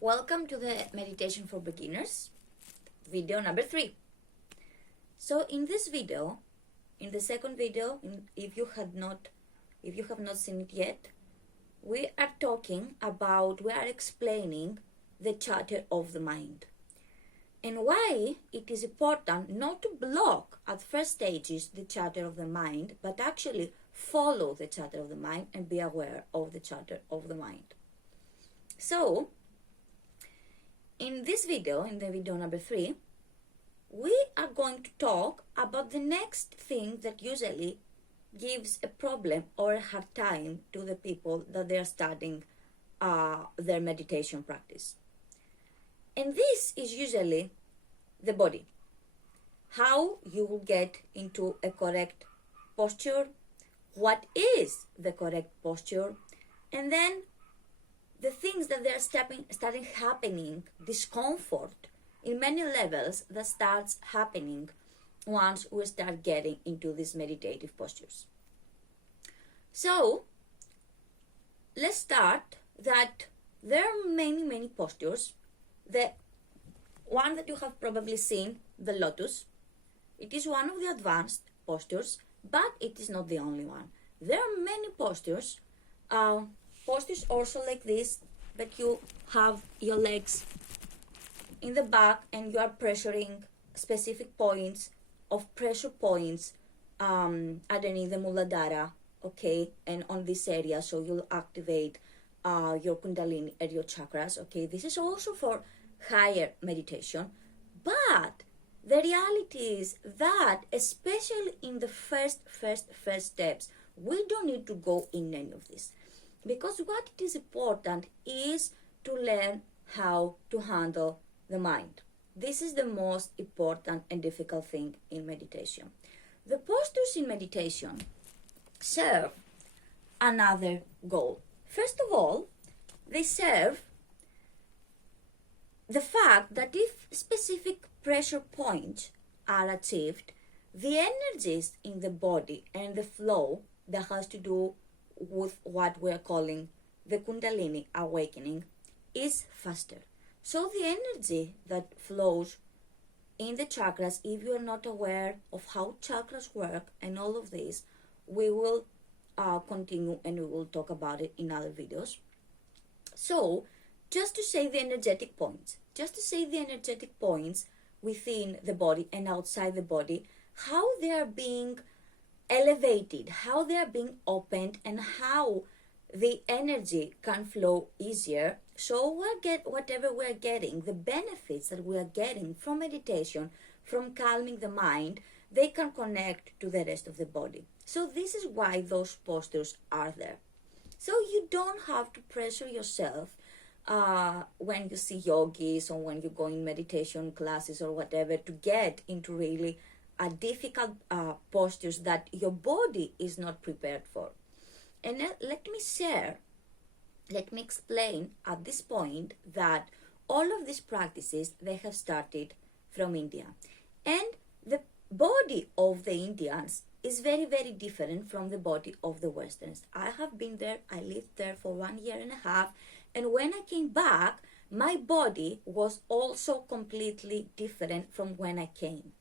Welcome to the meditation for beginners, video number 3. So in this video, in the second video, if you have not seen it yet, we are explaining the charter of the mind and why it is important not to block at first stages the charter of the mind, but actually follow the charter of the mind and be aware of the charter of the mind. So in this video, in the video number 3, we are going to talk about the next thing that usually gives a problem or a hard time to the people that they are starting their meditation practice. And this is usually the body. How you will get into a correct posture, what is the correct posture, and then the things that they are starting happening, discomfort in many levels that starts happening once we start getting into these meditative postures. So let's start that there are many postures. The one that you have probably seen, the lotus, it is one of the advanced postures, but it is not the only one. There are many postures. Postures also like this, but you have your legs in the back and you are pressuring specific points of pressure points underneath the Muladhara, okay, and on this area, so you'll activate your Kundalini and your chakras, okay. This is also for higher meditation, but the reality is that especially in the first steps, we don't need to go in any of this. Because what it is important is to learn how to handle the mind. This is the most important and difficult thing in meditation. The postures in meditation serve another goal. First of all, they serve the fact that if specific pressure points are achieved, the energies in the body and the flow that has to do with what we're calling the Kundalini awakening is faster. So the energy that flows in the chakras, if you are not aware of how chakras work and all of this, we will continue and we will talk about it in other videos. So just to say the energetic points within the body and outside the body, how they are being elevated, how they are being opened, and how the energy can flow easier. So whatever we're getting, the benefits that we are getting from meditation, from calming the mind, they can connect to the rest of the body. So this is why those postures are there. So you don't have to pressure yourself when you see yogis or when you go in meditation classes or whatever to get into really difficult postures that your body is not prepared for. And let me explain at this point that all of these practices, they have started from India. And the body of the Indians is very different from the body of the Westerns. I have been there, I lived there for 1.5 years, and when I came back, my body was also completely different from when I came.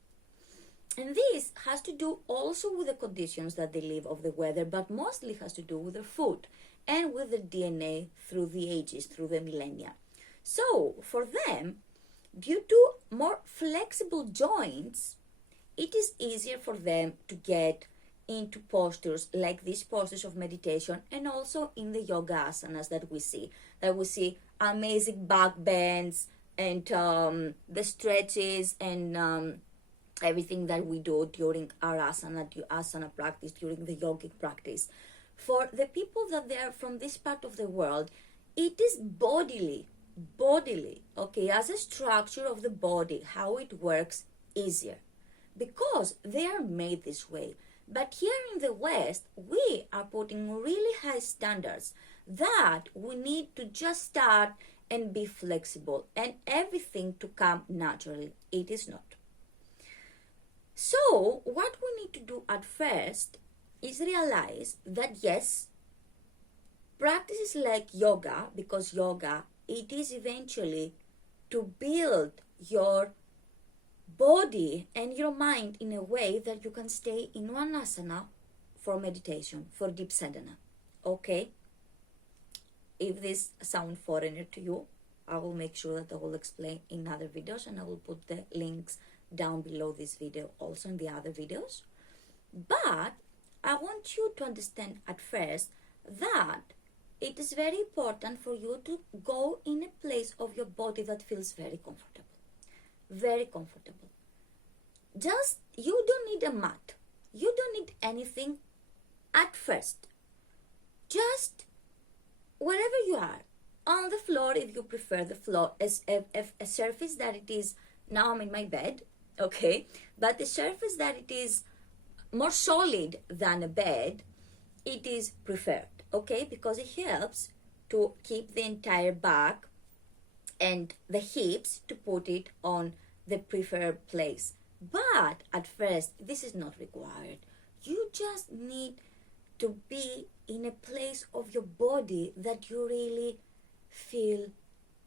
And this has to do also with the conditions that they live of the weather, but mostly has to do with their food and with their DNA through the ages, through the millennia. So for them, due to more flexible joints, it is easier for them to get into postures like these postures of meditation, and also in the yoga asanas that we see amazing back bends and the stretches and everything that we do during our asana practice, during the yogic practice. For the people that they are from this part of the world, it is bodily, okay, as a structure of the body, how it works easier, because they are made this way. But here in the West, we are putting really high standards that we need to just start and be flexible and everything to come naturally. It is not. So what we need to do at first is realize that yes, practices like yoga, because yoga it is eventually to build your body and your mind in a way that you can stay in one asana for meditation, for deep sadhana. Okay? If this sounds foreigner to you, I will make sure that I will explain in other videos, and I will put the links down below this video, also in the other videos. But I want you to understand at first that it is very important for you to go in a place of your body that feels very comfortable. Very comfortable. Just, you don't need a mat. You don't need anything at first. Just wherever you are, on the floor if you prefer the floor, as a surface that it is, now I'm in my bed, okay, but the surface that it is more solid than a bed, it is preferred, okay, because it helps to keep the entire back and the hips to put it on the preferred place. But at first, this is not required. You just need to be in a place of your body that you really feel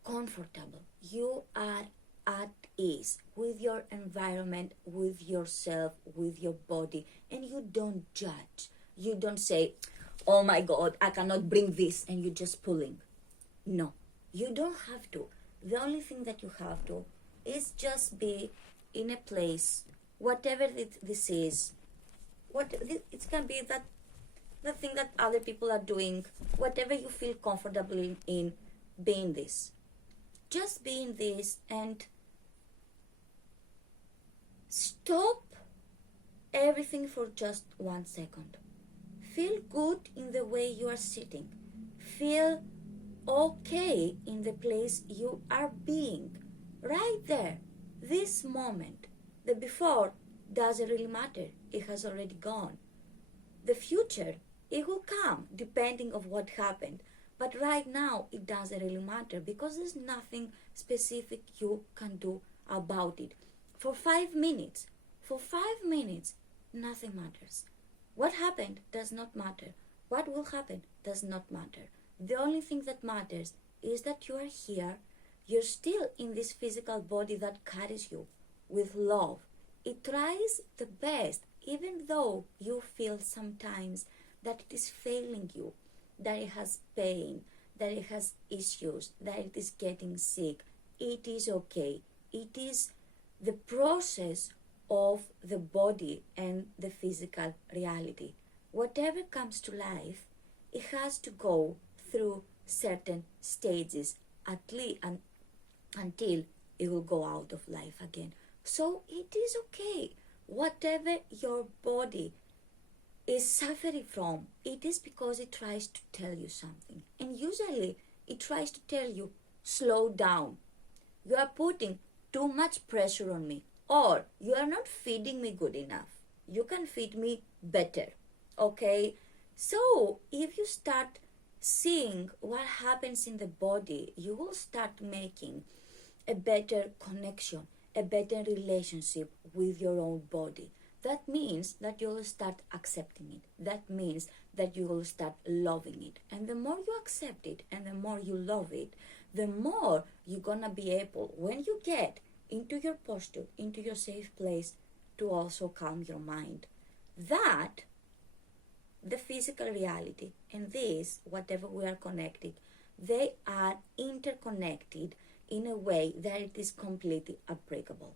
comfortable. You are at ease with your environment, with yourself, with your body, and you don't judge. You don't say, oh my God, I cannot bring this, and you're just pulling. No, you don't have to. The only thing that you have to is just be in a place, whatever this is, what it can be, that the thing that other people are doing, whatever you feel comfortable in being this. Just be in this and stop everything for just 1 second. Feel good in the way you are sitting. Feel okay in the place you are being. Right there, this moment. The before doesn't really matter. It has already gone. The future, it will come depending on what happened. But right now, it doesn't really matter because there's nothing specific you can do about it. For 5 minutes, nothing matters. What happened does not matter. What will happen does not matter. The only thing that matters is that you are here. You're still in this physical body that carries you with love. It tries the best, even though you feel sometimes that it is failing you, that it has pain, that it has issues, that it is getting sick. It is okay. It is the process of the body and the physical reality. Whatever comes to life, it has to go through certain stages at least until it will go out of life again. So it is okay. Whatever your body is suffering from, it is because it tries to tell you something. And usually it tries to tell you, slow down. You are putting too much pressure on me, or you are not feeding me good enough. You can feed me better. Okay? So if you start seeing what happens in the body, you will start making a better connection, a better relationship with your own body. That means that you will start accepting it. That means that you will start loving it. And the more you accept it and the more you love it, the more you're gonna be able, when you get into your posture, into your safe place, to also calm your mind. That the physical reality and this, whatever we are connected, they are interconnected in a way that it is completely unbreakable.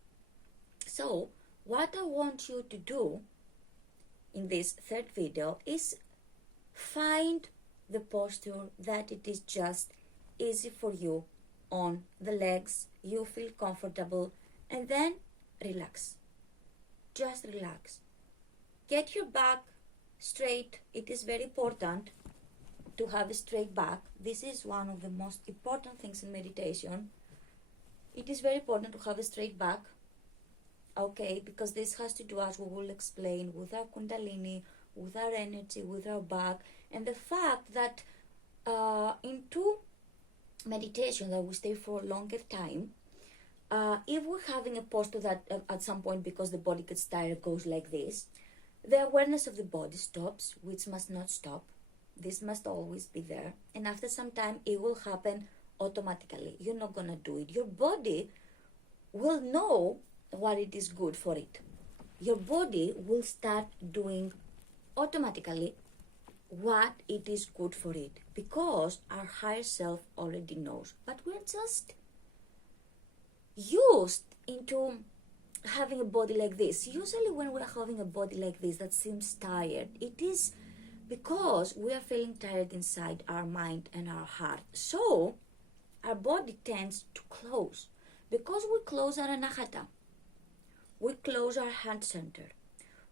So what I want you to do in this third video is find the posture that it is just easy for you on the legs, you feel comfortable, and then relax. Just relax. Get your back straight. It is very important to have a straight back. This is one of the most important things in meditation. It is very important to have a straight back. Okay, because this has to do, as we will explain, with our kundalini, with our energy, with our back, and the fact that into meditation that we stay for a longer time, if we're having a posture that at some point, because the body gets tired, goes like this, the awareness of the body stops, which must not stop. This must always be there. And after some time, it will happen automatically. You're not gonna do it. Your body will know what it is good for it. Your body will start doing automatically what it is good for it, because our higher self already knows. But we're just used into having a body like this. Usually when we're having a body like this that seems tired, it is because we are feeling tired inside our mind and our heart. So our body tends to close, because we close our anahata, we close our heart center.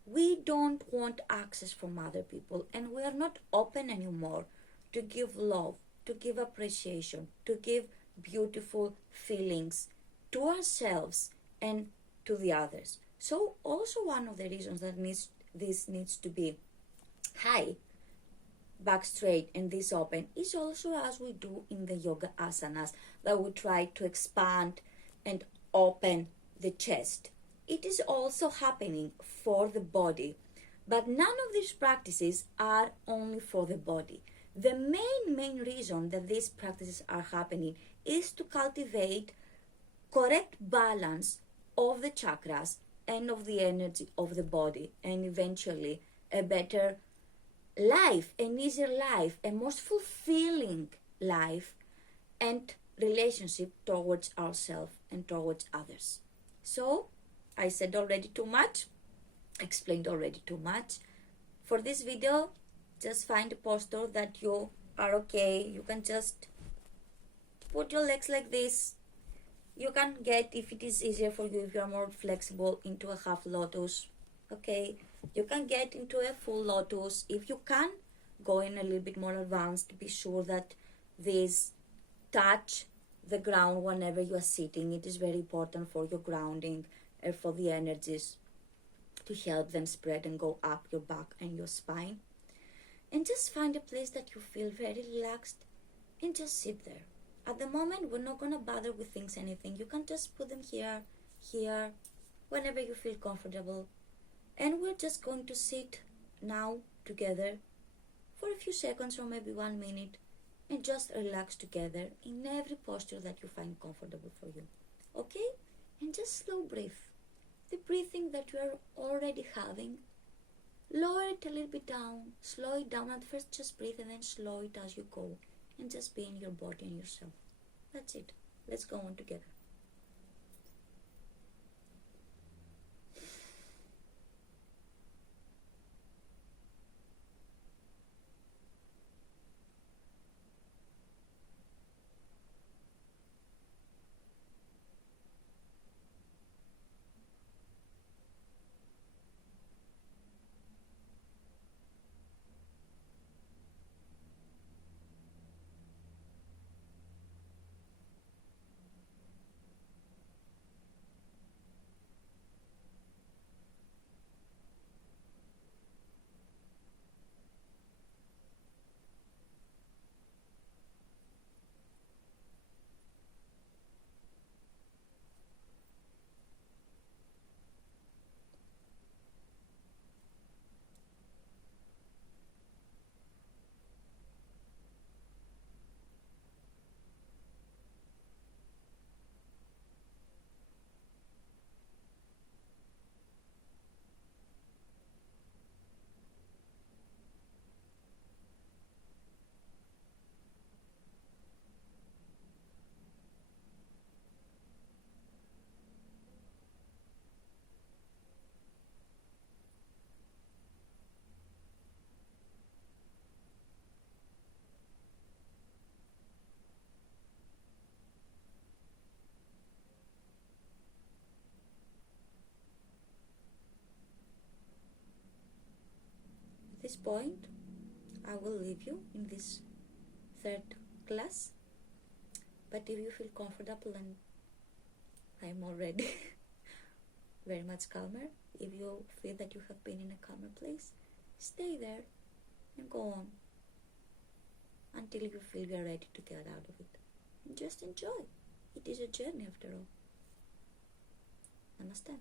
We don't want access from other people, and we are not open anymore to give love, to give appreciation, to give beautiful feelings to ourselves and to the others. So also one of the reasons that this needs to be high, back straight, and this open is also as we do in the yoga asanas, that we try to expand and open the chest. It is also happening for the body, but none of these practices are only for the body. The main reason that these practices are happening is to cultivate correct balance of the chakras and of the energy of the body, and eventually a better life, an easier life, a most fulfilling life and relationship towards ourselves and towards others. So I said already too much, explained already too much. For this video, just find a posture that you are okay. You can just put your legs like this. You can get, if it is easier for you, if you are more flexible, into a half lotus. Okay, you can get into a full lotus. If you can go in a little bit more advanced, be sure that these touch the ground whenever you are sitting. It is very important for your grounding and for the energies to help them spread and go up your back and your spine. And just find a place that you feel very relaxed and just sit there. At the moment, we're not going to bother with things, anything. You can just put them here, whenever you feel comfortable. And we're just going to sit now together for a few seconds or maybe 1 minute and just relax together in every posture that you find comfortable for you. Okay? And just slow breathe. The breathing that you are already having, lower it a little bit down, slow it down. At first just breathe and then slow it as you go, and just be in your body and yourself. That's it. Let's go on together. At this point, I will leave you in this third class. But if you feel comfortable, and I'm already very much calmer, if you feel that you have been in a calmer place, stay there and go on until you feel you are ready to get out of it. And just enjoy. It is a journey after all. Namaste.